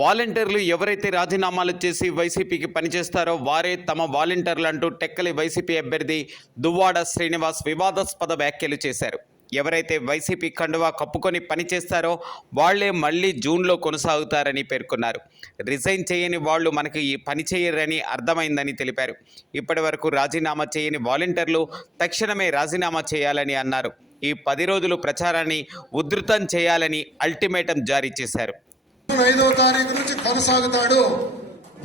వాలంటీర్లు ఎవరైతే రాజీనామాలు చేసి వైసీపీకి పనిచేస్తారో వారే తమ వాలంటీర్లు అంటూ టెక్కలి వైసీపీ అభ్యర్థి దువ్వాడ శ్రీనివాస్ వివాదాస్పద వ్యాఖ్యలు చేశారు. ఎవరైతే వైసీపీ కండువా కప్పుకొని పనిచేస్తారో వాళ్లే మళ్లీ జూన్లో కొనసాగుతారని పేర్కొన్నారు. రిజైన్ చేయని వాళ్లు మనకి ఈ పని చేయరని అర్థమైందని తెలిపారు. ఇప్పటి వరకు రాజీనామా చేయని వాలంటీర్లు తక్షణమే రాజీనామా చేయాలని అన్నారు. ఈ 10 రోజులు ప్రచారాన్ని ఉధృతం చేయాలని అల్టిమేటం జారీ చేశారు. 5వ తారీఖు నుంచి కొనసాగుతాడు.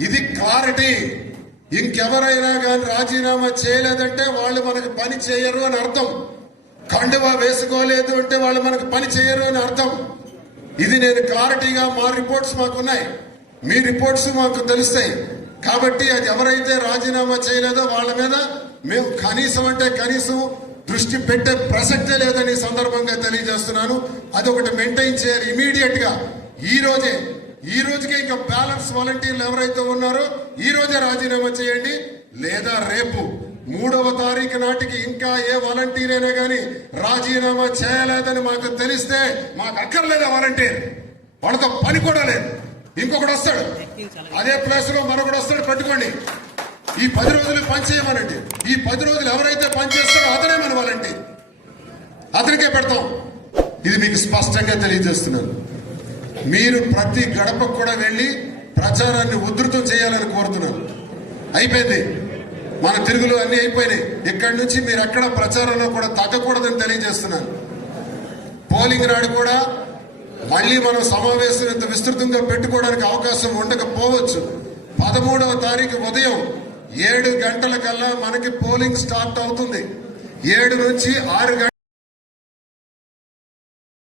ఇది క్లారిటీ. ఇంకెవరైనా కానీ రాజీనామా చేయలేదంటే వాళ్ళు మనకు పని చేయరు అని అర్థం. కండువా వేసుకోలేదు అంటే వాళ్ళు మనకు పని చేయరు అని అర్థం. ఇది నేను క్లారిటీగా మా రిపోర్ట్స్ మాకున్నాయి, మీ రిపోర్ట్స్ మాకు తెలుస్తాయి. కాబట్టి అది ఎవరైతే రాజీనామా చేయలేదో వాళ్ళ మీద మేము కనీసం అంటే కనీసం దృష్టి పెట్టే ప్రసక్తే లేదని సందర్భంగా తెలియజేస్తున్నాను. అదొకటి మెయింటైన్ చేయాలి ఇమీడియట్ గా. ఈ రోజుకే ఇంకా బ్యాలెన్స్ వాలంటీర్లు ఎవరైతే ఉన్నారో ఈ రోజే రాజీనామా చేయండి, లేదా రేపు 3వ తారీఖు నాటికి ఇంకా ఏ వాలంటీర్ అయినా కానీ రాజీనామా చేయలేదని మాకు తెలిస్తే మాకు అక్కర్లేదు వాలంటీర్, వాళ్ళతో పని కూడా లేదు. ఇంకొకటి వస్తాడు, అదే ప్లేస్ లో మరొకటి వస్తాడు, పెట్టుకోండి. ఈ 10 రోజులు పని చేయమనండి. ఈ 10 రోజులు ఎవరైతే పని చేస్తాడో అతనే మన వాలంటీర్, అతనికే పెడతాం. ఇది మీకు స్పష్టంగా తెలియజేస్తున్నాను. మీరు ప్రతి గడపకు కూడా వెళ్ళి ప్రచారాన్ని ఉధృతం చేయాలని కోరుతున్నాను. అయిపోయింది, మన తిరుగులు అన్ని అయిపోయినాయి. ఇక్కడి నుంచి మీరు ఎక్కడ ప్రచారంలో కూడా తగ్గకూడదని తెలియజేస్తున్నాను. పోలింగ్ నాడు కూడా మళ్ళీ మనం సమావేశం ఇంత విస్తృతంగా పెట్టుకోవడానికి అవకాశం ఉండకపోవచ్చు. 13వ తారీఖు ఉదయం 7 గంటలకల్లా మనకి పోలింగ్ స్టార్ట్ అవుతుంది. 7 నుంచి 6 గంటల